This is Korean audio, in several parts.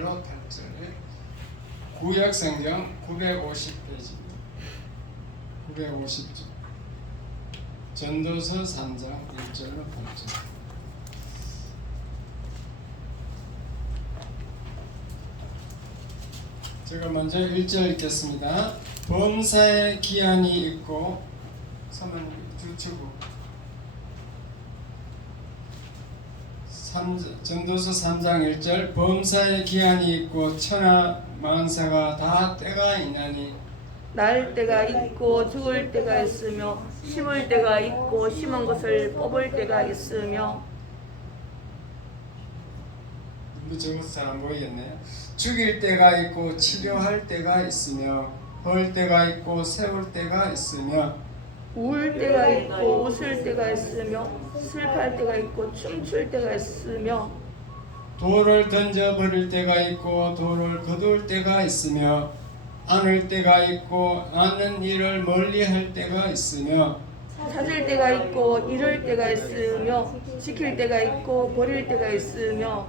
8절 구약성경 950페이지입니다. 950쪽 전도서 3장 1절로 8절. 제가 먼저 1절 읽겠습니다. 범사에 기한이 있고 사모님 주추구 전도서 3장 1절 범사에 기한이 있고 천하 만사가 다 때가 있나니 날 때가 있고 죽을 때가 있으며 심을 때가 있고 심은 것을 뽑을 때가 있으며 이거 적어서 잘 안 보이겠네요. 죽일 때가 있고 치료할 때가 있으며 벌 때가 있고 세울 때가 있으며 울 때가 있고 웃을 때가 있으며 슬퍼할 때가 있고 춤출 때가 있으며 돌을 던져버릴 때가 있고 돌을 거둘 때가 있으며 안을 때가 있고 아는 일을 멀리할 때가 있으며 찾을 때가 있고 잃을 때가 있으며 지킬 때가 있고 버릴 때가 있으며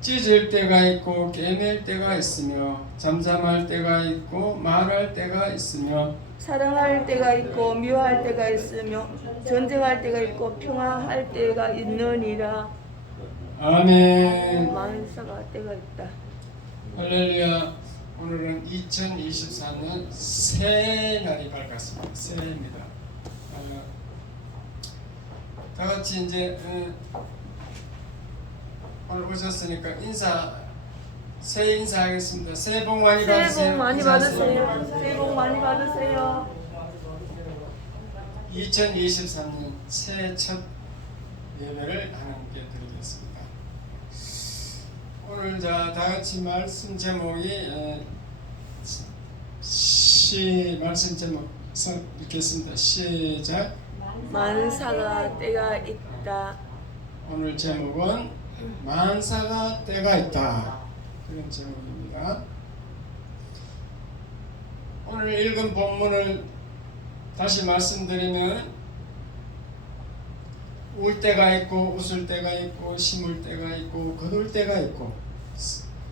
찢을 때가 있고 깨맬 때가 있으며 잠잠할 때가 있고 말할 때가 있으며 사랑할 때가 있고 미워할 때가 있으며 전쟁할 때가 있고 평화할 때가 있느니라. 아멘. 만사가 때가 있다. 할렐루야. 오늘은 2024년 새 날이 밝았습니다. 새해입니다. 다 같이 이제 오늘 오셨으니까 새 인사하겠습니다. 새해 복 많이 받으세요. 새해 복 많이 인사하세요. 받으세요. 새해 복 많이 받으세요. 2023년 새해 첫 예배를 하나님께 드리겠습니다. 오늘 다 같이 말씀 제목이 말씀 제목 읽겠습니다. 시작. 만사가 때가 있다. 오늘 제목은 만사가 때가 있다. 그런 제목입니다. 오늘 읽은 본문을 다시 말씀드리면 울 때가 있고 웃을 때가 있고 심을 때가 있고 거둘 때가 있고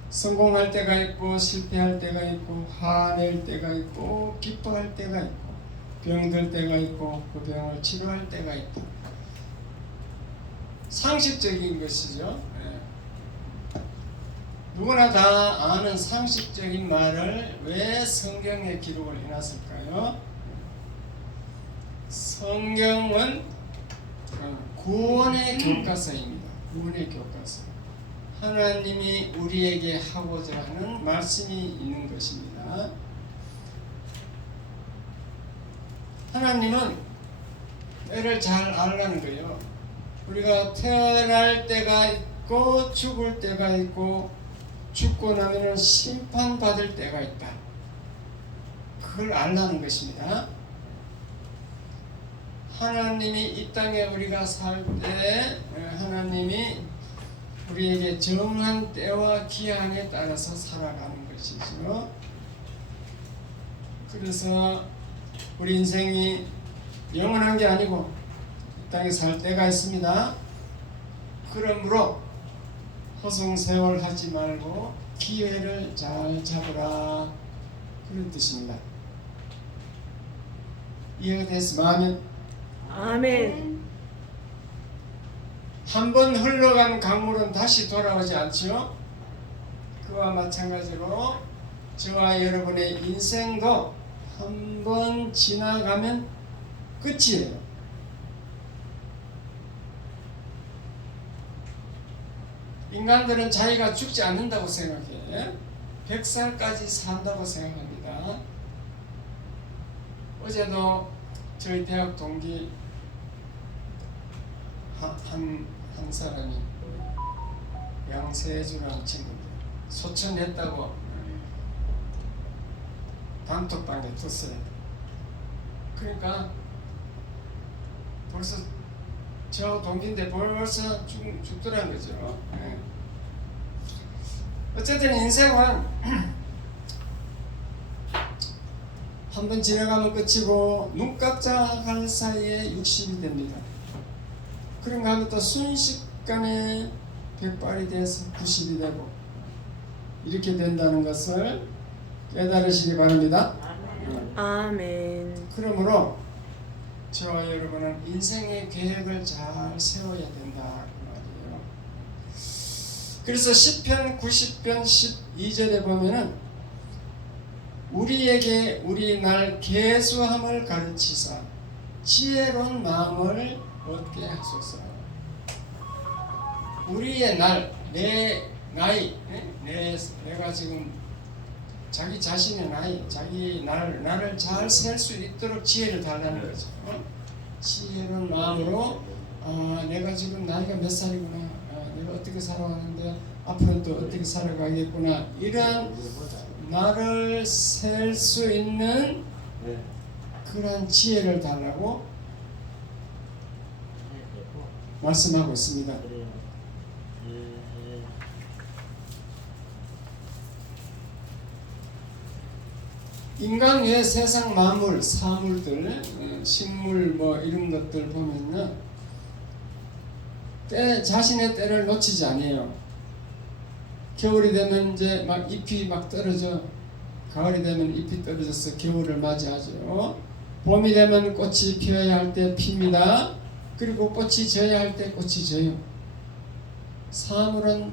성공할 때가 있고 실패할 때가 있고 화낼 때가 있고 기뻐할 때가 있고 병들 때가 있고 그 병을 치료할 때가 있다. 상식적인 것이죠. 누구나 다 아는 상식적인 말을 왜 성경에 기록을 해놨을까요? 성경은 구원의 교과서입니다. 구원의 교과서. 하나님이 우리에게 하고자 하는 말씀이 있는 것입니다. 하나님은 때를 잘 알라는 거예요. 우리가 태어날 때가 있고 죽을 때가 있고 죽고 나면 심판받을 때가 있다. 그걸 알라는 것입니다. 하나님이 이 땅에 우리가 살 때 하나님이 우리에게 정한 때와 기한에 따라서 살아가는 것이죠. 그래서 우리 인생이 영원한 게 아니고 이 땅에 살 때가 있습니다. 그러므로 허송세월 하지 말고 기회를 잘 잡으라, 그런 뜻입니다. 이해가 됐으면 아멘. 한번 흘러간 강물은 다시 돌아오지 않죠. 그와 마찬가지로 저와 여러분의 인생도 한번 지나가면 끝이에요. 인간들은 자기가 죽지 않는다고 생각해. 100살까지 산다고 생각합니다. 어제도 저희 대학 동기 한 사람이 양세주라는 친구인데 소천했다고 단톡방에 떴어요. 그러니까 벌써 저 동기인데 벌써 죽더라는 거죠. 어쨌든 인생은 한번 지나가면 끝이고 눈 깜짝할 사이에 60이 됩니다. 그런가 하면 또 순식간에 100발이 돼서 90이 되고 이렇게 된다는 것을 깨달으시기 바랍니다. 아멘. 그러므로 저와 여러분은 인생의 계획을 잘 세워야 된다 그 말이에요. 그래서 시편 90편 12절에 보면은 우리에게 우리 날 계수함을 가르치사 지혜로운 마음을 얻게 하소서. 우리의 날, 내 나이, 내가 지금 자기 자신의 나이, 자기 나를 잘 셀 수 있도록 지혜를 달라는 거죠. 지혜로운 마음으로 내가 지금 나이가 몇 살이구나, 내가 어떻게 살아가는데 앞으로 또 어떻게 살아가겠구나, 이런 나를 셀 수 있는 그런 지혜를 달라고 말씀하고 있습니다. 인간 외 세상 만물, 사물들, 식물 뭐 이런 것들 보면은 자신의 때를 놓치지 않아요. 겨울이 되면 이제 막 잎이 막 떨어져, 가을이 되면 잎이 떨어져서 겨울을 맞이하죠. 봄이 되면 꽃이 피어야 할 때 핍니다. 그리고 꽃이 져야 할 때 꽃이 져요. 사물은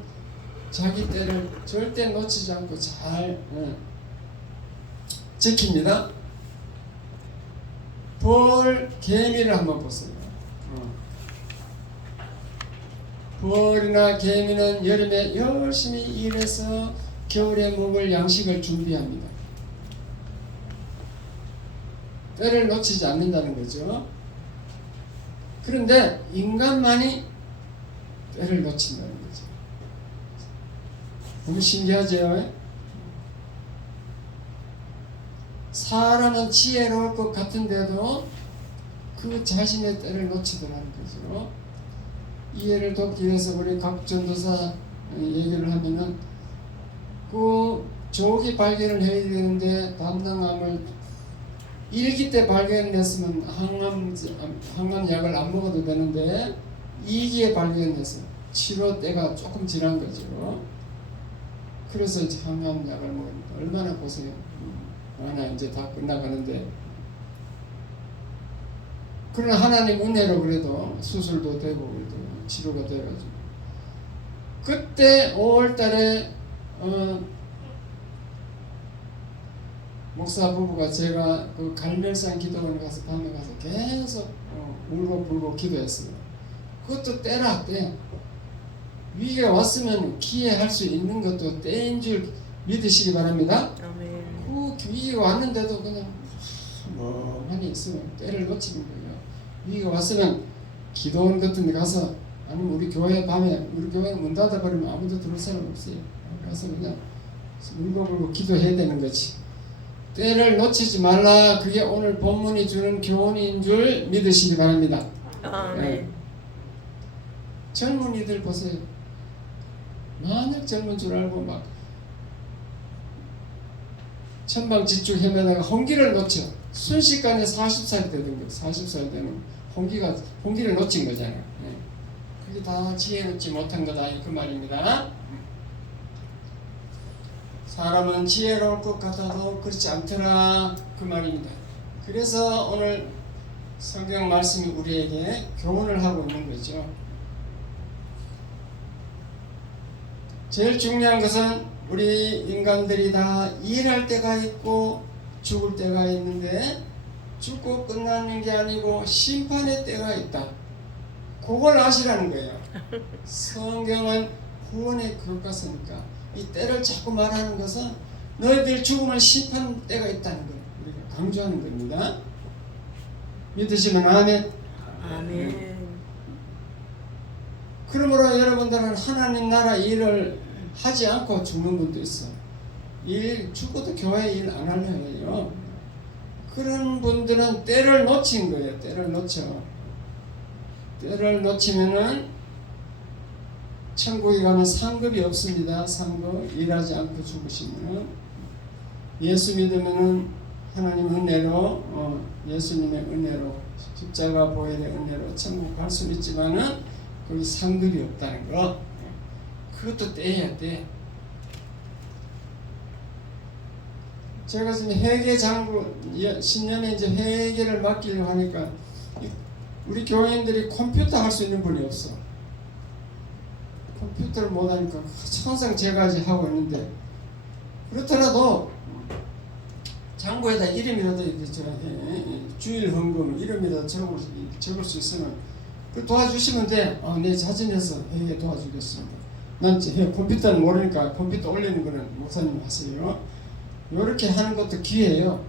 자기 때를 절대 놓치지 않고 잘 지킵니다. 개미를 한번 보세요. 벌이나 개미는 여름에 열심히 일해서 겨울에 먹을 양식을 준비합니다. 때를 놓치지 않는다는 거죠. 그런데 인간만이 때를 놓친다는 거죠. 너무 신기하죠? 사람은 지혜로울 것 같은데도 그 자신의 때를 놓치더라는 거죠. 이해를 돕기 위해서 우리 각 전도사 얘기를 하면은 그 조기 발견을 해야 되는데 담당함을 1기 때 발견했으면 항암약을 안 먹어도 되는데 2기에 발견해서 치료 때가 조금 지난 거죠. 그래서 항암약을 먹으니까 얼마나 고생해요. 이제 다 끝나가는데, 그러나 하나님 은혜로 그래도 수술도 되고 그래도 치료가 돼가지고 그때 5월달에 목사 부부가 제가 그 갈멜산 기도원에 가서 밤에 가서 계속 울고 불고 기도했어요. 그것도 때라 때. 위기가 왔으면 기회할 수 있는 것도 때인 줄 믿으시기 바랍니다. 아멘. 그 위기가 왔는데도 그냥 멍하니 있으면 때를 놓치는 거예요. 위기가 왔으면 기도원 같은 데 가서, 아니면 우리 교회 밤에, 우리 교회는 문 닫아버리면 아무도 들어올 사람 없어요. 가서 그냥 울고불고 기도해야 되는 거지. 때를 놓치지 말라. 그게 오늘 본문이 주는 교훈인 줄 믿으시기 바랍니다. 아멘. 젊은이들 보세요. 만약 젊은 줄 알고 막 천방지축 헤매다가 홍기를 놓쳐 순식간에 40살이 되는 거예요. 40살 되는 홍기를 놓친 거잖아요. 그게 다 지혜 놓지 못한 거다 그 말입니다. 사람은 지혜로울 것 같아도 그렇지 않더라 그 말입니다. 그래서 오늘 성경 말씀이 우리에게 교훈을 하고 있는 거죠. 제일 중요한 것은 우리 인간들이 다 일할 때가 있고 죽을 때가 있는데, 죽고 끝나는 게 아니고 심판의 때가 있다. 그걸 아시라는 거예요. 성경은 구원의 교과서니까 이 때를 자꾸 말하는 것은 너희들 죽으면 심판 때가 있다는 걸 우리가 강조하는 겁니다. 믿으시면 아멘. 아멘. 그러므로 여러분들은 하나님 나라 일을 하지 않고 죽는 분도 있어요. 죽어도 교회 일 안 하려 해요. 그런 분들은 때를 놓친 거예요. 때를 놓쳐. 때를 놓치면은 천국에 가면 상급이 없습니다. 상급. 일하지 않고 죽으시면은. 예수 믿으면은 하나님 은혜로, 예수님의 은혜로, 십자가 보혈의 은혜로 천국 갈 수는 있지만은 거기 상급이 없다는 거. 그것도 떼야 돼. 제가 지금 회계 장부 신년에 이제 회계를 맡기려고 하니까 우리 교인들이 컴퓨터 할 수 있는 분이 없어. 컴퓨터를 못하니까 항상 제가 이제 하고 있는데, 그렇더라도 장부에다 이름이라도 이제 주일 헌금 이름이라도 적을 수 있으면 그 도와주시면 돼. 내 자진해서 회계 도와주겠습니다. 난 컴퓨터는 모르니까 컴퓨터 올리는 거는 목사님 하세요. 이렇게 하는 것도 기회예요.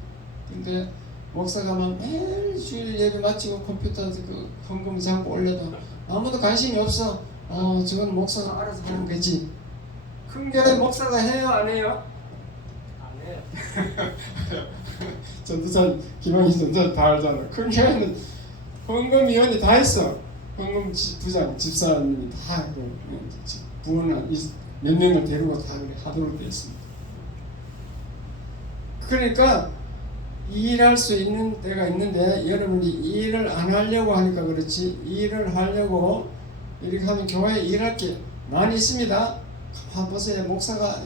근데 목사가 막 매일 주일 예배 마치고 컴퓨터 그 헌금 장부 올려도 아무도 관심이 없어. 저건 목사가 알아서 하는 거지. 큰 교회 목사가 해요, 안 해요? 안 해요. 전도사 김학의 전도사 다 알잖아. 큰 교회는 헌금위원이 다 있어. 헌금 부장, 집사님이 다 하고 부원은 몇 명을 데리고 다 그래 하도록 되어 있습니다. 그러니까 일할 수 있는 때가 있는데 여러분이 일을 안 하려고 하니까 그렇지, 일을 하려고 이렇게 하면 교회에 일할 게 많이 있습니다. 한번 보세요. 목사가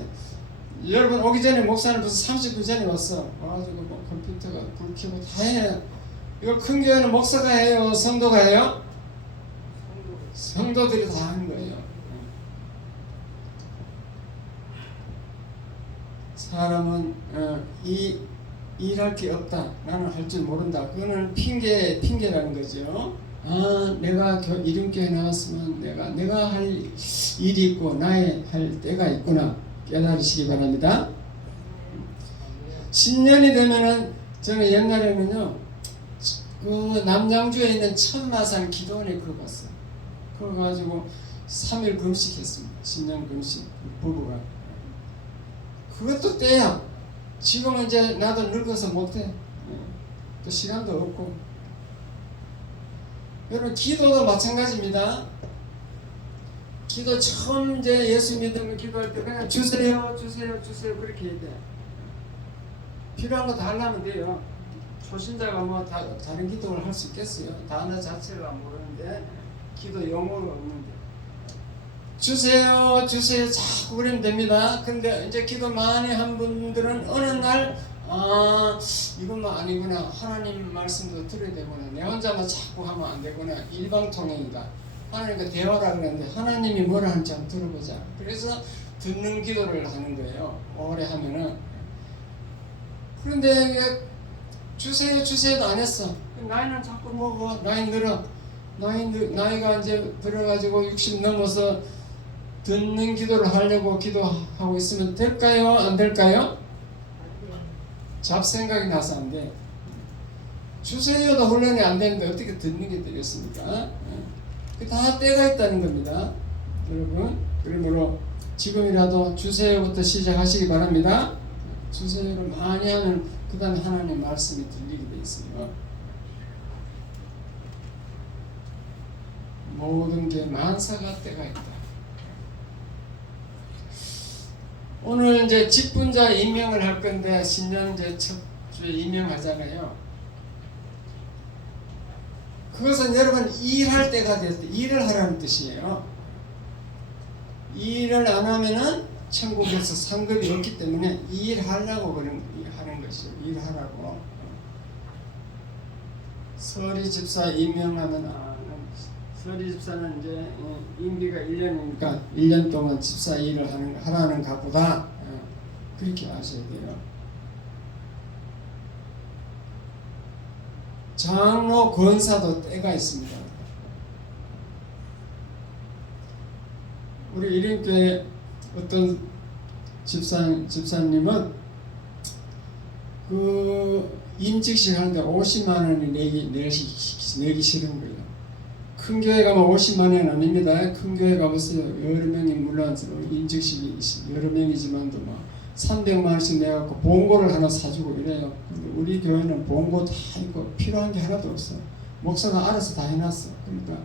여러분 오기 전에 목사는 벌써 30분 전에 왔어. 와가지고 뭐 컴퓨터가 불 켜고 다 해. 이거 큰 교회는 목사가 해요? 성도가 해요? 성도들이 다 하는 거예요. 사람은 일할 게 없다. 나는 할 줄 모른다. 그거는 핑계라는 거죠. 내가 이름교회 나왔으면 내가 할 일이 있고 나의 할 때가 있구나 깨달으시기 바랍니다. 신년이 되면은 저는 옛날에는요 그 남양주에 있는 천마산 기도원에 그거 봤어요. 그거 가지고 3일 금식했습니다. 신년 금식 부부가. 그것도 때야. 지금은 이제 나도 늙어서 못해. 또 시간도 없고. 여러분 기도도 마찬가지입니다. 기도 처음 이제 예수 믿으면 기도할 때 그냥 주세요 그렇게 해야 돼. 필요한 거 다 하려면 돼요. 초신자가 뭐 다른 기도를 할 수 있겠어요? 단어 자체를 모르는데 기도 용어가 없는데 주세요 자꾸 그러면 됩니다. 근데 이제 기도 많이 한 분들은 어느 날 이것만 아니구나, 하나님 말씀도 들어야 되구나, 내 혼자만 자꾸 하면 안 되구나, 일방통행이다. 하나님과 대화를 그러는데 하나님이 뭐라 하는지 한번 들어보자. 그래서 듣는 기도를 하는 거예요. 오래 하면은. 그런데 주세요도 안 했어. 나이는 자꾸 먹어. 나이 늘어. 나이가 이제 들어가지고 60 넘어서 듣는 기도를 하려고 기도하고 있으면 될까요? 안 될까요? 잡생각이 나서 안 돼. 주세요도 훈련이 안 되는데 어떻게 듣는 게 되겠습니까? 다 때가 있다는 겁니다. 여러분, 그러므로 지금이라도 주세요부터 시작하시기 바랍니다. 주세요를 많이 하면 그 다음에 하나님의 말씀이 들리게 돼 있어요. 모든 게 만사가 때가 있다. 오늘 이제 직분자 임명을 할 건데 신년 이제 첫 주에 임명하잖아요. 그것은 여러분 일할 때가 됐을 때 일을 하라는 뜻이에요. 일을 안 하면은 천국에서 상급이 없기 때문에 일하려고 하는 것이에요. 일하라고. 서리 집사 임명하면 서리 집사는 이제 임기가 1년이니까 1년 동안 집사 일을 하라는 것보다 그렇게 아셔야 돼요. 장로 권사도 때가 있습니다. 우리 이림교회 어떤 집사님은 그 임직식 하는데 50만 원이 내기 싫은 거예요. 큰 교회 가면 50만 원 아닙니다. 큰 교회 가보세요. 여러 명이 물론 임직식이 여러 명이지만도 막 300만 원씩 내갖고 봉고를 하나 사주고 이래요. 근데 우리 교회는 봉고 다 있고 필요한 게 하나도 없어. 목사가 알아서 다 해놨어. 그러니까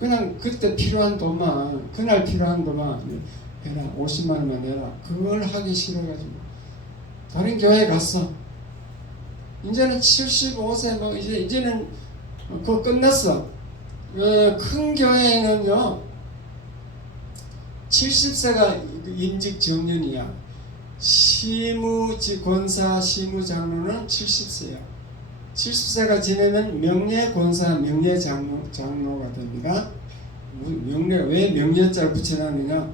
그냥 그때 필요한 돈만, 그날 필요한 돈만 해라. 50만 원만 내라. 그걸 하기 싫어가지고 다른 교회에 갔어. 이제는 75세 뭐 이제는 그거 끝났어. 큰 교회에는요 70세가 임직 정년이야. 권사 시무장로는 70세요. 70세가 지내면 명예권사 명예장로가 됩니다. 왜 명예자를 붙여놨느냐?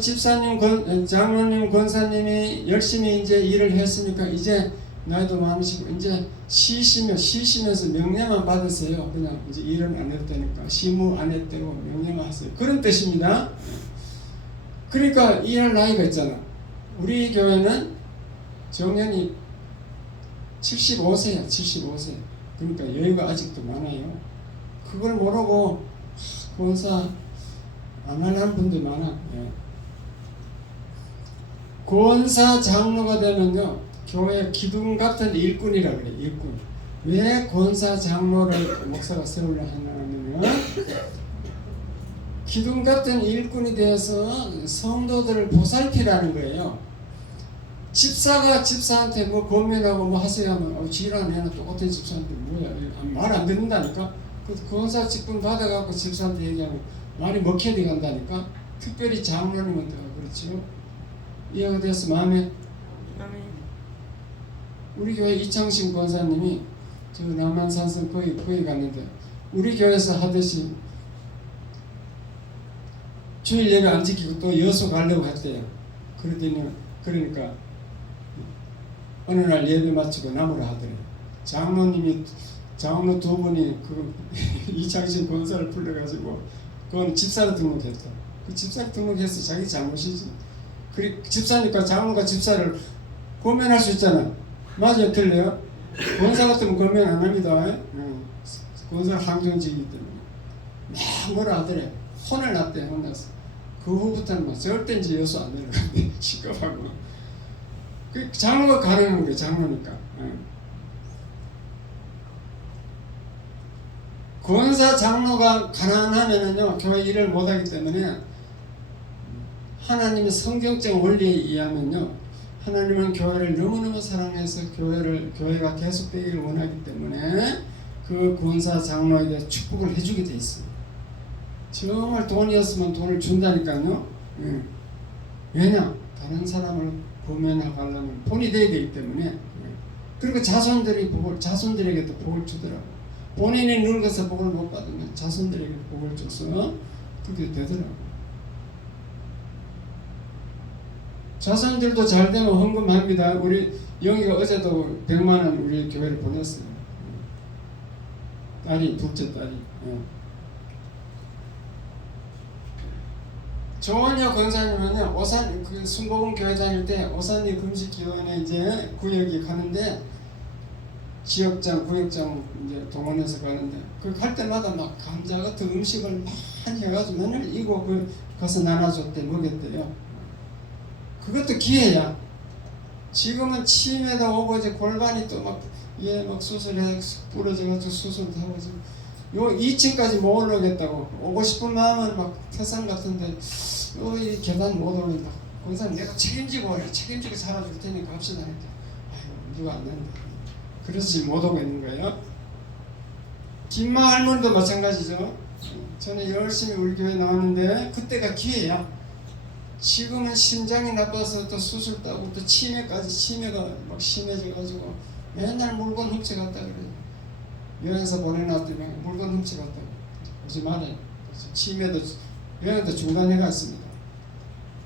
집사님, 장로님, 권사님이 열심히 이제 일을 했으니까 이제 나이도 많으시고 이제 쉬시면서 명예만 받으세요. 그냥 이제 일은 안 해도 되니까 시무 안 해도 되고 명예만 하세요. 그런 뜻입니다. 그러니까 일할 나이가 있잖아. 우리 교회는 정년이 75세야. 75세. 그러니까 여유가 아직도 많아요. 그걸 모르고 권사 안 하는 분들 많아. 예. 권사 장로가 되면요, 교회 기둥 같은 일꾼이라 그래. 일꾼. 왜 권사 장로를 목사가 세우려 하냐면요, 기둥 같은 일꾼이 되어서 성도들을 보살피라는 거예요. 집사가 집사한테 뭐 권면하고 뭐 하세요 하면 지랄 내나 똑같은 집사한테 뭐야 말 안 듣는다니까. 그 권사 직분 받아갖고 집사한테 얘기하면 말이 먹혀야 간다니까. 특별히 장로님한테 그렇지요. 이해가 돼서 마음에. 우리 교회 이창신 권사님이 저 남한산성 거기 갔는데 우리 교회에서 하듯이 주일 예배 안 지키고 또 여수 가려고 했대요. 그러니까 어느 날 예배 마치고 나무라 하더래요. 장로 두 분이 그 이창신 권사를 불러가지고 그건 집사로 등록했다. 그 집사로 등록해서 자기 잘못이지. 그 집사니까 장로가 집사를 고면할 수 있잖아. 맞아요, 틀려요? 권사 같으면 고면 안 합니다. 권사 항정직이기 때문에 막 뭐라 하더래. 혼을 났대. 혼났어. 그 후부터는 막 절대 이제 여수 안 내려가는데 시끄럽고. 그 장로가 가르는 거예요. 장로니까. 권사 장로가 가난하면은요 교회 일을 못하기 때문에 하나님의 성경적 원리에 의하면요 하나님은 교회를 너무너무 사랑해서 교회가 계속되기를 원하기 때문에 그 권사 장로에 대해 축복을 해주게 돼 있어요. 정말 돈이었으면 돈을 준다니까요. 왜냐? 다른 사람을 보면하고 하려면 본이 돼야 되기 때문에. 그리고 자손들에게도 복을 주더라고. 본인이 늙어서 복을 못 받으면 자손들에게 복을 줘서 그렇게 되더라고. 자손들도 잘 되면 헌금합니다. 우리 영희가 어제도 100만 원 우리 교회를 보냈어요. 둘째 딸이. 조원여 권사님은요, 그 순복음 교회 다닐 때 오산리 금식기원에 이제 구역에 가는데 지역장, 구역장 이제 동원해서 가는데 그 갈 때마다 막 감자 같은 음식을 많이 해가지고 맨날 이거 가서 나눠줬대, 먹였대요. 그것도 기회야. 지금은 치매도 오고 이제 골반이 또 막 수술해 부러져가지고 수술도 하고 요 2층까지 못 올라오겠다고 오고 싶은 마음은 막 태산 같은데 이 계단 못 올라온다. 거기서 내가 책임지고 살아줄 테니까 합시다 했대. 아이고 누가 안 된다. 그래서 지금 못 오고 있는 거예요. 김마 할머니도 마찬가지죠. 저는 열심히 우리 교회 나왔는데 그때가 기회야. 지금은 심장이 나빠서 또 수술 따고 또 치매가 막 심해져가지고 맨날 물건 훔쳐갔다 그래요. 여행사 보내놨더니 물건 훔쳐갔다고. 오지 말아요. 치매도 여행도 중단해갔습니다.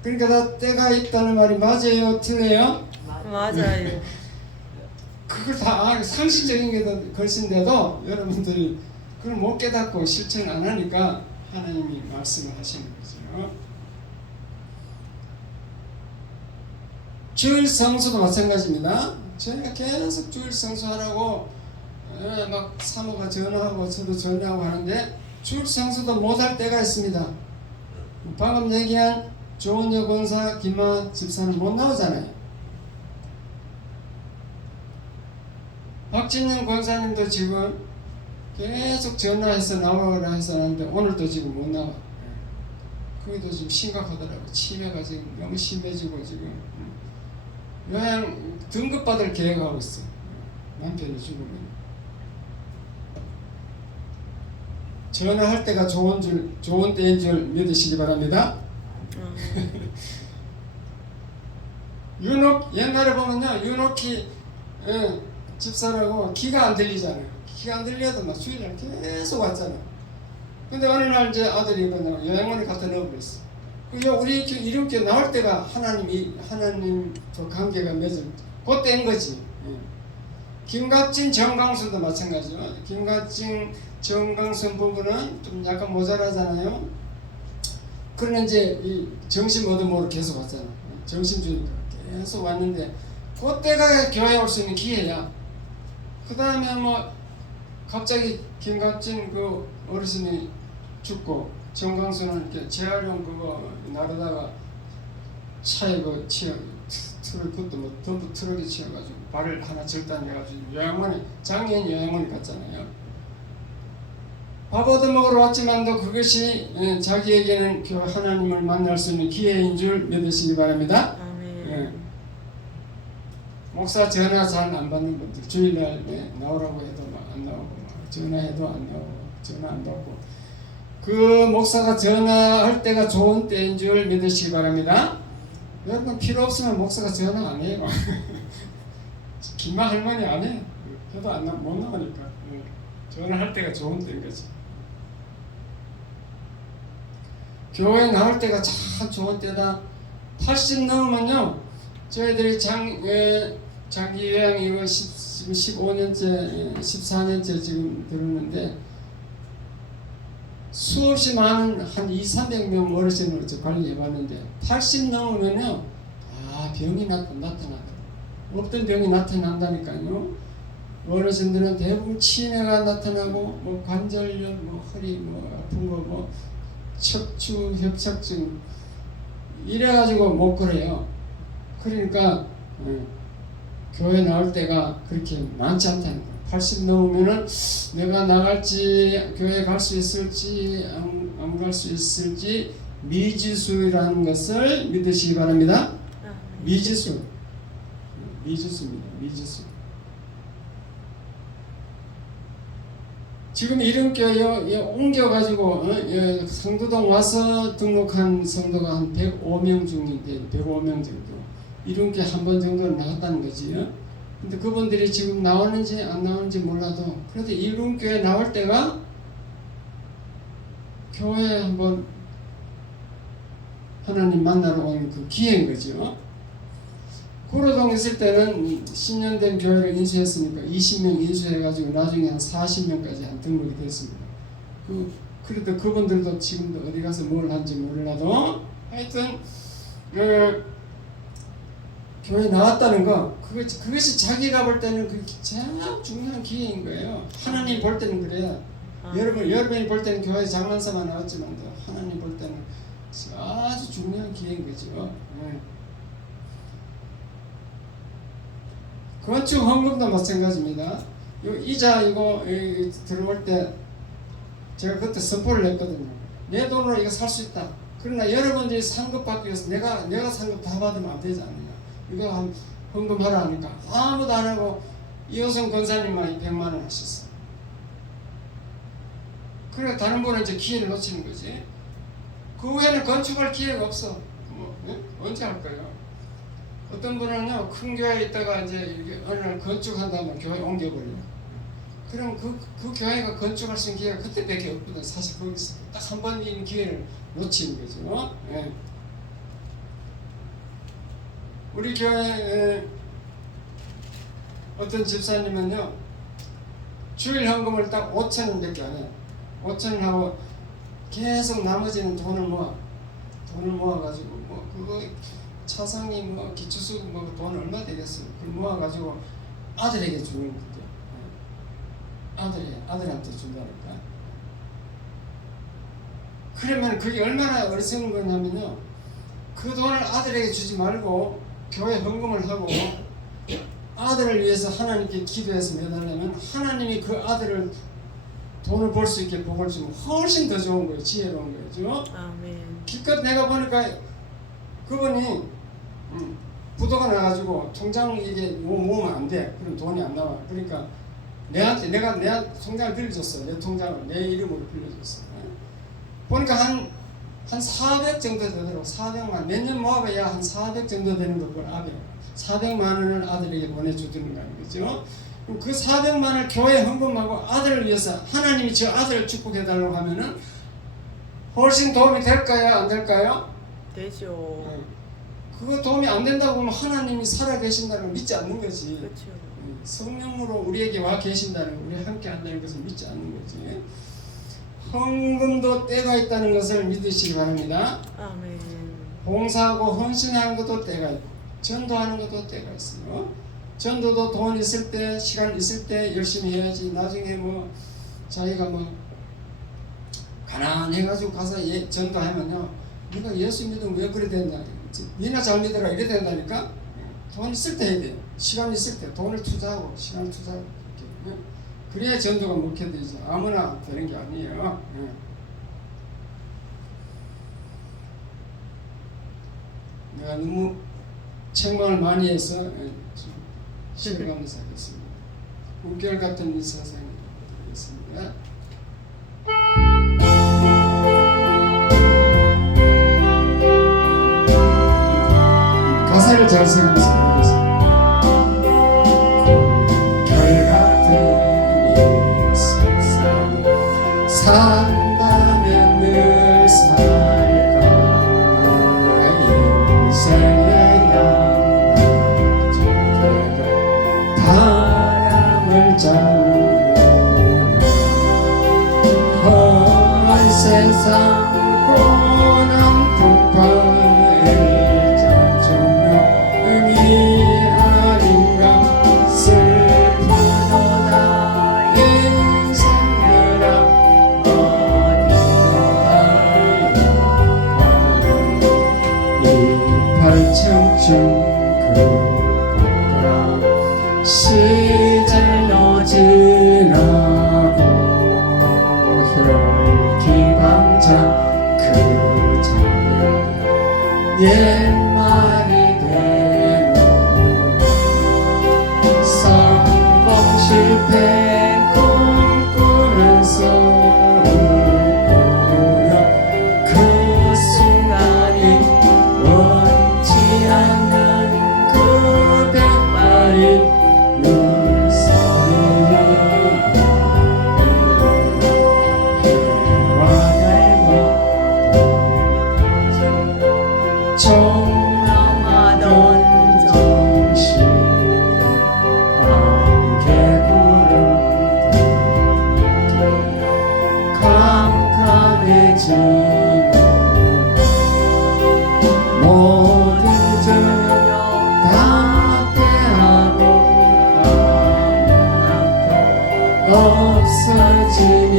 그러니까 다 때가 있다는 말이 맞아요? 틀려요? 맞아요. 그걸 다 상식적인 것인데도 여러분들이 그걸 못 깨닫고 실천을 안 하니까 하나님이 말씀을 하시는 거죠. 주일 성수도 마찬가지입니다. 저희가 계속 주일 성수하라고 막 사모가 전화하고 저도 전화하고 하는데 주일 성수도 못할 때가 있습니다. 방금 얘기한 조은여 권사, 김마 집사는 못 나오잖아요. 박진영 권사님도 지금 계속 전화해서 나오라 해서 하는데 오늘도 지금 못 나와. 그게도 지금 심각하더라고. 치매가 지금 너무 심해지고 지금 요양 등급받을 계획하고 있어요. 남편이 죽으면 전화할 때가 좋은 때인 줄 믿으시기 바랍니다. 윤옥 옛날에 보면요 윤옥희 집사라고 귀가 안 들리잖아요. 귀가 안 들려도 막 주일날 계속 왔잖아. 근데 어느 날 이제 아들이 그냥 요양원에 갖다 넣어버렸어. 우리 이렇게 나올 때가 하나님과 관계가 맺은 그때인 거지. 김갑진, 정강순도 마찬가지죠. 김갑진, 정강순 부부는 좀 약간 모자라잖아요. 그러나 이제 이 정신 얻어먹으러 계속 왔잖아. 정신 주니까 계속 왔는데 그때가 교회 올 수 있는 기회야. 그 다음에 뭐 갑자기 김갑진 그 어르신이 죽고 정강수는 이렇게 재활용 그거 나르다가 차에 그 치여 트럭 그것도 뭐 덤프 트럭에 치여가지고 발을 하나 절단해가지고 요양원에 장애인 요양원에 갔잖아요. 밥 얻어먹으러 왔지만도 그것이 자기에게는 그 하나님을 만날 수 있는 기회인 줄 믿으시기 바랍니다. 아멘. 목사 전화 잘 안 받는 분들 주일날 나오라고 해도 안 나오고 전화해도 안 나오고 전화 안 받고 그 목사가 전화할 때가 좋은 때인 줄 믿으시기 바랍니다. 여러분 필요 없으면 목사가 전화 안 해요. 김마 할머니 안 해. 해도 못 나오니까 전화할 때가 좋은 때인 거지. 교회 나올 때가 참 좋은 때다. 80 넘으면요 저희들이 장기 요양 이거 15년째 14년째 지금 들었는데 수없이 많은 한 200~300명 어르신을 관리해봤는데 80 넘으면요 병이 나타나더라고요. 없던 병이 나타난다니까요. 어르신들은 대부분 치매가 나타나고 뭐 관절염, 뭐 허리 뭐 아픈 거, 뭐 척추 협착증 이래가지고 못 걸어요. 그러니까 교회 나올 때가 그렇게 많지 않다는 거예요. 80 넘으면은 내가 나갈지 교회 갈 수 있을지 안 갈 수 있을지 미지수라는 것을 믿으시기 바랍니다. 미지수입니다. 미지수. 지금 이름교회 옮겨가지고 성도동 와서 등록한 성도가 한 105명 중인데 105명 정도 이름교회 한 번 정도는 나왔다는 거지. 근데 그분들이 지금 나오는지 안 나오는지 몰라도 그래도 이름교회 나올 때가 교회에 한번 하나님 만나러 온 그 기회인 거죠. 구로동 있을 때는 10년 된 교회를 인수했으니까 20명 인수해가지고 나중에 한 40명까지 한 등록이 됐습니다. 그래도 그분들도 지금도 어디 가서 뭘 한지 몰라도 하여튼 교회 나왔다는 거 그것이 자기가 볼 때는 그게 제일 중요한 기회인 거예요. 하나님 볼 때는 그래요. 여러분이 볼 때는 교회 장난삼아 나왔지만 하나님 볼 때는 아주 중요한 기회인 거죠. 건축 헌금도 마찬가지입니다. 이자 이거 들어올 때 제가 그때 선포를 했거든요. 내 돈으로 이거 살 수 있다. 그러나 여러분들이 상급받기 위해서 내가 상급 다 받으면 안 되지 않느냐. 이거 헌금하라 하니까 아무도 안 하고 이호성 권사님만 100만 원 하셨어요. 그래 다른 분은 이제 기회를 놓치는 거지. 그 후에는 건축할 기회가 없어. 언제 할까요? 어떤 분은요 큰 교회에 있다가 이제 이렇게 어느 날 건축한다면 교회 옮겨버려요. 그럼 그 교회가 건축할 수 있는 기회가 그때밖에 없거든. 사실 거기서 딱 한 번인 기회를 놓치는 거죠. 우리 교회 어떤 집사님은요 주일 헌금을 딱 5,000원밖에 안 해요. 5,000원 하고 계속 나머지는 돈을 모아가지고 뭐 그거 차상이 뭐 기초수급 뭐 돈 얼마 되겠어요. 그걸 모아가지고 아들에게 주는 건데 아들한테 준다니까. 그러면 그게 얼마나 어리석은 거냐면요 그 돈을 아들에게 주지 말고 교회 헌금을 하고 아들을 위해서 하나님께 기도해서 매달려면 하나님이 그 아들을 돈을 벌 수 있게 복을 주면 훨씬 더 좋은 거예요. 지혜로운 거죠. 아멘. 기껏 내가 보니까 그분이 부도가 나가지고 통장 이게 모으면 안 돼. 그럼 돈이 안 나와. 그러니까 내가 통장을 빌려줬어. 내 통장을 내 이름으로 빌려줬어. 보니까 한 한 400 정도 되도록 400만 몇 년 모아봐야 한 400 정도 되는 것을 아들 400만 원을 아들에게 보내주는 거는 거죠. 그 400만 원을 교회 헌금하고 아들을 위해서 하나님이 저 아들을 축복해달라고 하면은 훨씬 도움이 될까요? 안 될까요? 되죠. 그거 도움이 안 된다고 하면 하나님이 살아계신다는 걸 믿지 않는 거지. 그렇죠. 성령으로 우리에게 와 계신다는 걸, 우리 함께 한다는 것을 믿지 않는 거지. 헌금도 때가 있다는 것을 믿으시기 바랍니다. 아멘. 봉사하고 헌신하는 것도 때가 있고 전도하는 것도 때가 있어요. 전도도 돈 있을 때, 시간 있을 때 열심히 해야지. 나중에 뭐 자기가 뭐 가난해가지고 가서 전도하면요, 네가 예수 믿으면 왜 그래 된다, 니나 잘 믿어라 이래 된다니까. 돈 있을 때 해야 돼. 시간 있을 때 돈을 투자하고 시간을 투자하고 이렇게. 그래야 전도가 먹혀되죠. 아무나 되는 게 아니에요. 내가 너무 책망을 많이 해서 좀 실감해서 하겠습니다. 웃결 같은 인사생 하겠습니다. 가사를 잘 생각해서 부르겠습니다. 웃결 같은 이 세상 산다면 늘 살까. 인생의 양쪽에도 바람을 잡는 험한 세상 고난 폭발을 잡초는 의미 아닌가. 슬프도다 인생들아 어디로 갈까. 이팔청춘 그보다 시절로 지나고 혈기방장 그 장면 옛말이 되고 성공 실패 꿈꾸면서 그 순간이 원치 않는 그대 말이 눈썹이 해와 달고 총명하던 정신 안개구름 캄캄해지고 모든 저녁 다 함께하고 아무것도 없어지니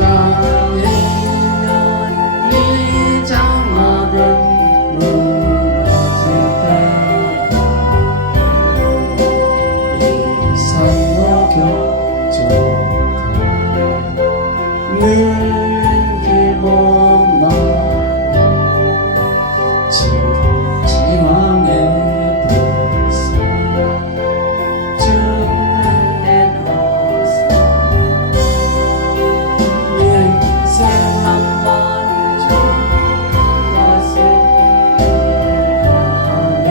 땅에 있는 이 장막은 무너질 때 이상로 교족하네 늘 길목만 지왕의 불사 죽는 데 넣었어. 인생 한번 죽는 것을 하네.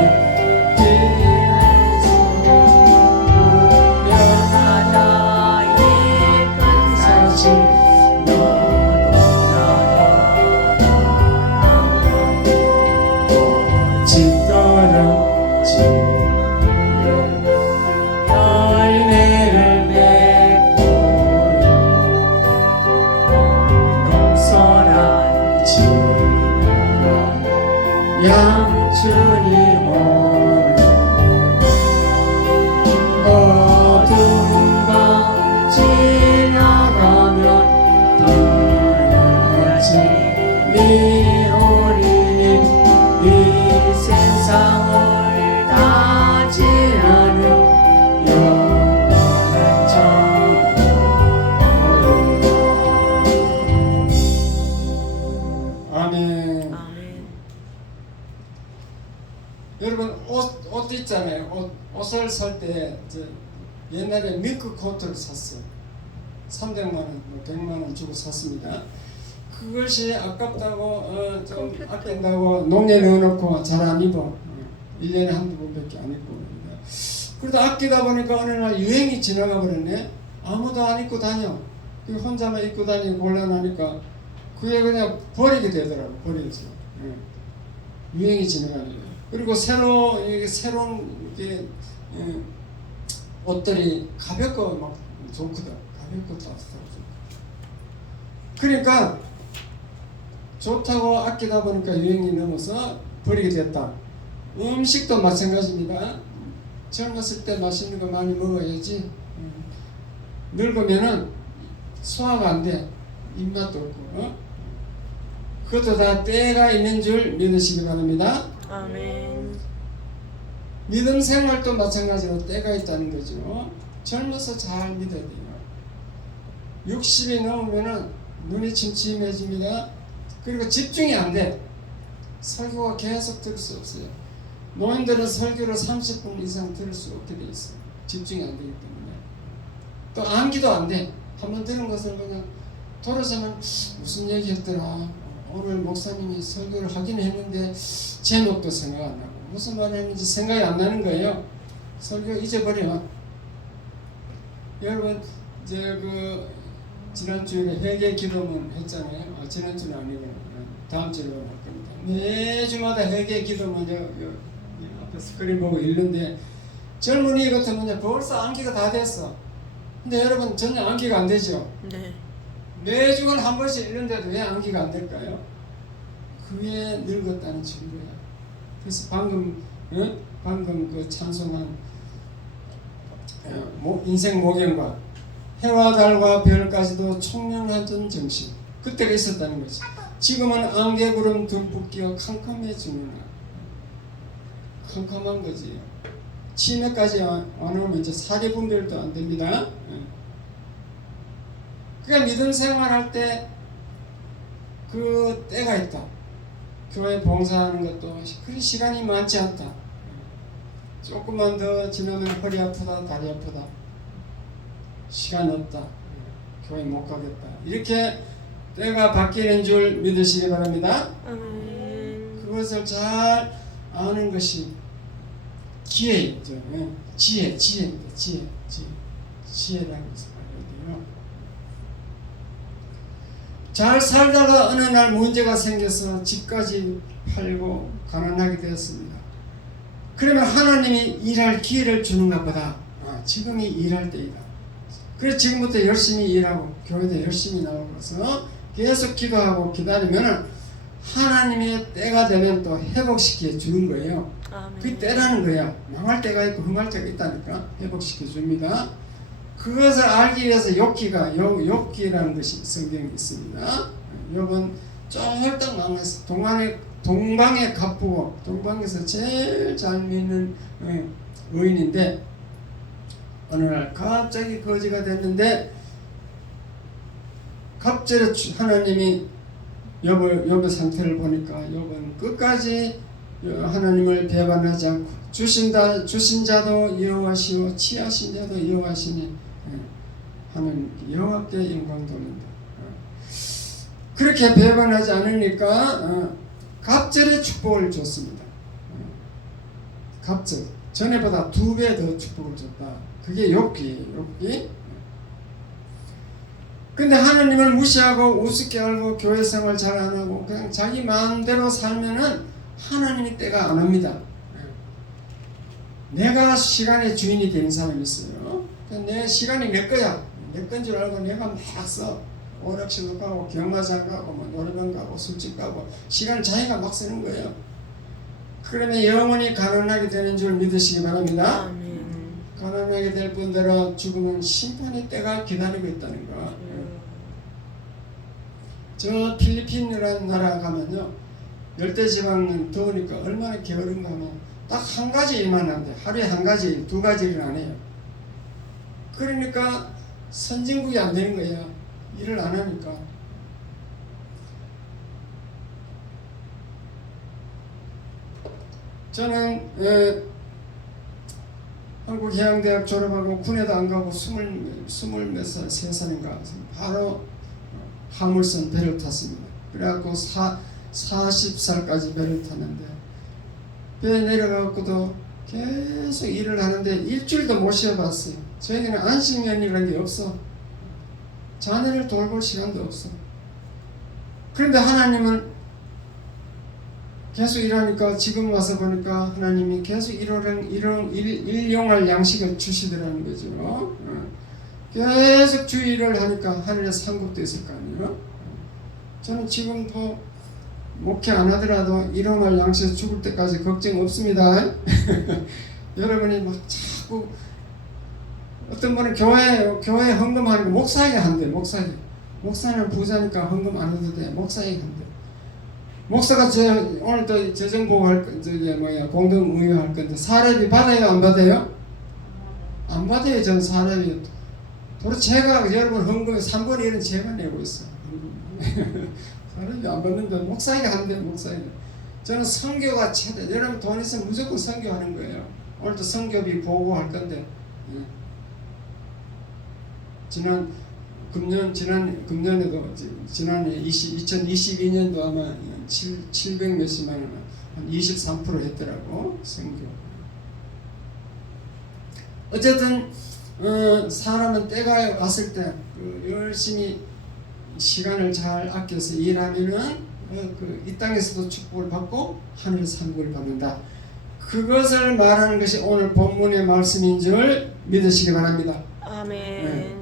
길에서 우연하다 이 큰 사실 너도 나도 꽃이 떨어지네 열매를 맺고요 동서란 지나가 양춘이 오네. 어두운 밤 지나가면 하늘같이 미오리니 이 세상을 다 지나는 영원한 정. 아멘. 아멘. 여러분 옷 있잖아요. 옷을 살 때 옛날에 밀크 코트를 샀어요. 300만 원, 100만 원 주고 샀습니다. 그것이 아깝다고 좀 아낀다고 농에 넣어놓고 잘 안 입어. 1년에 한두 번밖에 안 입고. 그러다 아끼다 보니까 어느 날 유행이 지나가 버렸네. 아무도 안 입고 다녀. 혼자만 입고 다니고 곤란하니까 그게 그냥 버리게 되더라고. 버리죠. 유행이 지나가는 거예요. 그리고 새로운 이게 옷들이 가볍고 막 좋거든. 가볍고 따뜻하고 좋고. 그러니까 좋다고 아끼다 보니까 유행이 넘어서 버리게 됐다. 음식도 마찬가지입니다. 젊었을 때 맛있는 거 많이 먹어야지. 늙으면은 소화가 안 돼. 입맛도 없고. 그것도 다 때가 있는 줄 믿으시기 바랍니다. 아멘. 믿음 생활도 마찬가지로 때가 있다는 거죠. 젊어서 잘 믿어야 돼요. 60이 넘으면은 눈이 침침해집니다. 그리고 집중이 안 돼. 설교가 계속 들을 수 없어요. 노인들은 설교를 30분 이상 들을 수 없게 돼 있어요. 집중이 안 되기 때문에. 또 암기도 안 돼. 한번 들은 것을 그냥 돌아서면 무슨 얘기 했더라. 오늘 목사님이 설교를 하긴 했는데 제목도 생각 안 나고 무슨 말 했는지 생각이 안 나는 거예요. 설교 잊어버려. 여러분 지난주에 회개 기도문 했잖아요. 지난주는 아니고 다음 주에 할 겁니다. 매주마다 회개 기도문 앞에 스크린 보고 읽는데 젊은이 같으면 벌써 암기가 다 됐어. 근데 여러분 전혀 암기가 안 되죠. 네. 매주간 한 번씩 읽는데도 왜 암기가 안 될까요? 그게 늙었다는 증거야. 그래서 방금 그 찬송한 인생 모경과 해와 달과 별까지도 총명하던 정신, 그때가 있었다는 거지. 지금은 안개구름 듬뿍 끼어 캄캄해지는 날. 캄캄한 거지. 치매까지 안 오면 이제 사리 분별도 안 됩니다. 그러니까 믿음 생활할 때 그 때가 있다. 교회 봉사하는 것도 그리 시간이 많지 않다. 조금만 더 지나면 허리 아프다, 다리 아프다. 시간 없다. 교회 못 가겠다. 이렇게 때가 바뀌는 줄 믿으시기 바랍니다. 그것을 잘 아는 것이 기회죠. 지혜입니다. 지혜라는 것을 알아야 돼요. 잘 살다가 어느 날 문제가 생겨서 집까지 팔고 가난하게 되었습니다. 그러면 하나님이 일할 기회를 주는가 보다. 지금이 일할 때이다. 그래서 지금부터 열심히 일하고 교회도 열심히 나오고서 계속 기도하고 기다리면 하나님의 때가 되면 또 회복시켜 주는 거예요. 그 때라는 거야. 망할 때가 있고 흥할 때가 있다니까 회복시켜 줍니다. 그것을 알기 위해서 욥기라는 것이 성경에 있습니다. 욥은 쫄딱 망했어. 동방의 갑부고 동방에서 제일 잘 믿는 의인인데 어느 날 갑자기 거지가 됐는데 갑자기 하나님이 욥의 상태를 보니까 욥은 끝까지 하나님을 배반하지 않고 주신 자도 여호와시오 취하신 자도 여호와시니 하는 여호와께 영광 돌린다. 그렇게 배반하지 않으니까 갑절의 축복을 줬습니다. 갑절 전에보다 2배 더 축복을 줬다. 그게 욥기. 근데 하나님을 무시하고 우습게 알고 교회 생활 잘 안 하고 그냥 자기 마음대로 살면은 하나님이 때가 안 옵니다. 내가 시간의 주인이 되는 사람이 있어요. 내 시간이 내 거야. 내 건 줄 알고 내가 막 써. 오락실로 가고 경마장 가고 노래방 가고 술집 가고 시간 자기가 막 쓰는 거예요. 그러면 영원히 가난하게 되는 줄 믿으시기 바랍니다. 아멘. 가난하게 될 분들은 죽으면 심판의 때가 기다리고 있다는 거. 저 필리핀이라는 나라 가면요, 열대지방은 더우니까 얼마나 게으른가 하면 딱 한 가지 일만 하는데 하루에 한 가지 일, 2가지 일을 안 해요. 그러니까 선진국이 안 되는 거예요. 일을 안 하니까. 저는 한국해양대학 졸업하고 군에도 안 가고 23살인가 바로 화물선 배를 탔습니다. 그래갖고 40살까지 배를 탔는데 배에 내려가고도 계속 일을 하는데 일주일도 못 쉬어봤어요. 저에게는 안식년이라는 게 없어. 자녀를 돌볼 시간도 없어. 그런데 하나님은 계속 일하니까 지금 와서 보니까 하나님이 계속 일용할 양식을 주시더라는 거죠. 계속 주일을 하니까 하늘에 상급도 있을 거 아니에요. 저는 지금도 목회 안 하더라도 일용할 양식 죽을 때까지 걱정 없습니다. 여러분이 막 자꾸 어떤 분은 교회에 헌금하는 거 목사에게 한대. 목사는 부자니까 헌금 안 해도 돼. 목사에게 한대. 목사가 오늘 또 재정보할 공동의회 할 건데 사례비 받아요? 안 받아요? 안 받아요. 전 사례비. 도대체 제가 여러분 헌금의 3분의 1은 제가 내고 있어요. 사례비 안 받는데 목사에게 한대. 목사에게. 저는 선교가 최대. 여러분 돈 있으면 무조건 선교하는 거예요. 오늘도 선교비 보고할 건데 지난 금년에도 지난해 2022년도 아마 700 몇십만 원, 한 23% 했더라고 선교. 어쨌든 사람은 때가 왔을 때 열심히 시간을 잘 아껴서 일하면은 이 땅에서도 축복을 받고 하늘 상급을 받는다. 그것을 말하는 것이 오늘 본문의 말씀인 줄 믿으시기 바랍니다. 아멘. 네.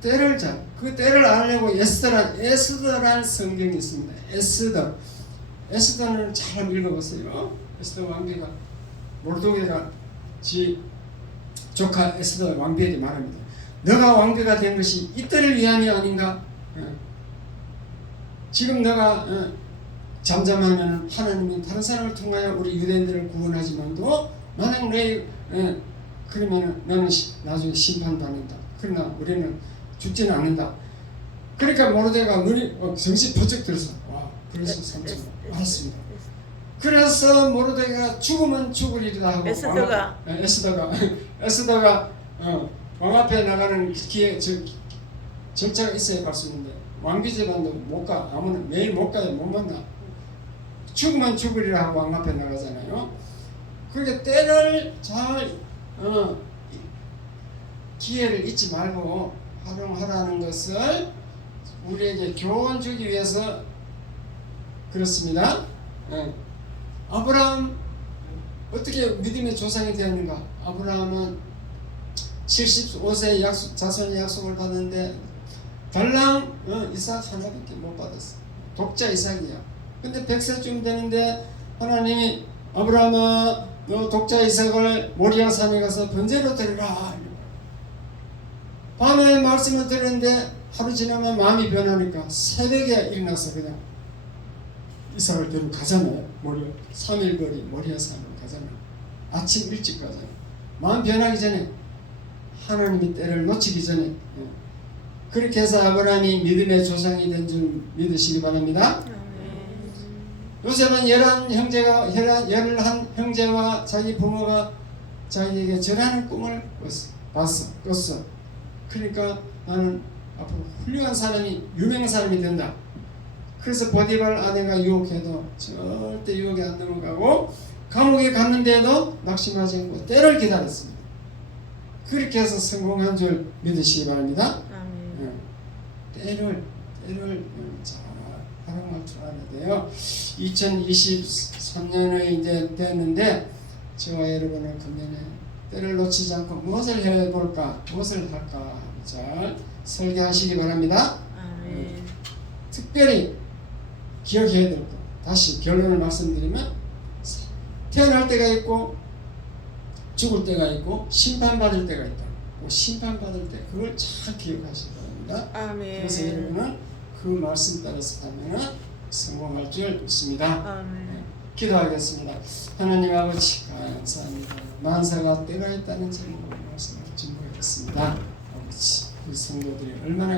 때를 그 때를 알려고 에스더라는 성경이 있습니다. 에스더는 잘 읽어보세요. 에스더 왕비가 모르드게가 지 조카 에스더 왕비에게 말합니다. 너가 왕비가 된 것이 이 때를 위함이 아닌가? 지금 너가 잠잠하면 하나님이 다른 사람을 통하여 우리 유대인들을 구원하지만도 만약 그러면 너는 나중에 심판받는다. 그러나 우리는 죽지는 않는다. 그러니까 모르드게가 눈이 정신 번쩍 들었어. 와, 그래서 삼촌 알았습니다. 그래서 모르드게가 죽으면 죽으리라 하고 에스더가 왕 앞에 나가는 기회 절차가 있어야 갈 수 있는데 왕비 집안도 못 가. 아무나 매일 못 가요. 못 만나. 죽으면 죽으리라 하고 왕 앞에 나가잖아요. 그러니까 때를 잘 기회를 잊지 말고 활용하라는 것을 우리에게 교훈 주기 위해서 그렇습니다. 아브라함 어떻게 믿음의 조상이 되었는가? 아브라함은 75세의 자손의 약속을 받았는데 달랑 이삭 하나밖에 못 받았어. 독자 이삭이야. 근데 100세쯤 되는데 하나님이 아브라함아 너 독자 이삭을 모리아 산에 가서 번제로 드리라. 밤에 말씀을 들었는데 하루 지나면 마음이 변하니까 새벽에 일어나서 그냥 이삭을 데리고 가잖아요. 3일 거리 모리아 산으로 가잖아요. 아침 일찍 가잖아요. 마음 변하기 전에 하나님이 때를 놓치기 전에 그렇게 해서 아브라함이 믿음의 조상이 된 줄 믿으시기 바랍니다. 요셉은 11 형제와 자기 부모가 자기에게 절하는 꿈을 꿨어. 그러니까 나는 앞으로 훌륭한 사람이 유명한 사람이 된다. 그래서 보디발 아내가 유혹해도 절대 유혹에 안 넘어가고 감옥에 갔는데도 낙심하지 않고 때를 기다렸습니다. 그렇게 해서 성공한 줄 믿으시기 바랍니다. 때를 잘 활용할 줄 알아야 돼요. 2023년에 이제 됐는데 저와 여러분은 금년에 때를 놓치지 않고 무엇을 해볼까, 무엇을 할까 잘 설계하시기 바랍니다. 특별히 기억해야 될 것. 다시 결론을 말씀드리면 태어날 때가 있고 죽을 때가 있고 심판받을 때가 있다. 심판받을 때 그걸 잘 기억하시기 바랍니다. 아멘. 그래서 여러분은 그 말씀 따라서 하면 성공할 줄 믿습니다. 아멘. 기도하겠습니다. 하나님 아버지 감사합니다. 만사가 때가 있다는 제목으로 말씀을 증거했습니다. 아버지 그 성도들이 얼마나